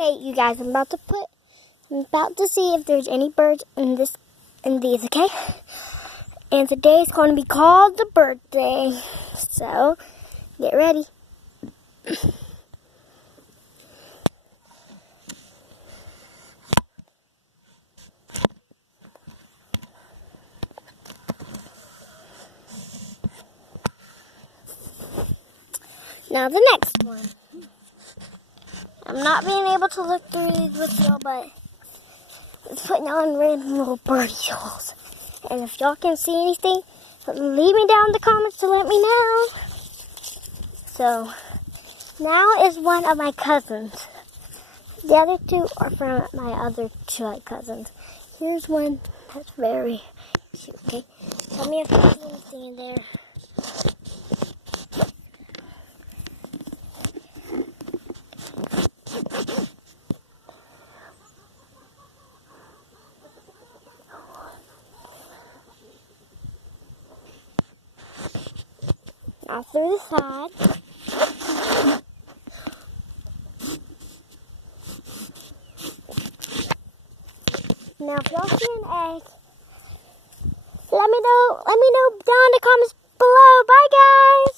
Okay, you guys, I'm about to see if there's any birds in these, okay? And today's going to be called the birthday. So, get ready. Now the next one. I'm not being able to look through these with y'all, but it's putting on random little birdie holes. And if y'all can see anything, leave me down in the comments to let me know. So, now is one of my cousins. The other two are from my other two cousins. Here's one that's very cute, okay? Tell me if you see anything in there. Now through the side. Now if y'all see an egg, let me know down in the comments below. Bye guys!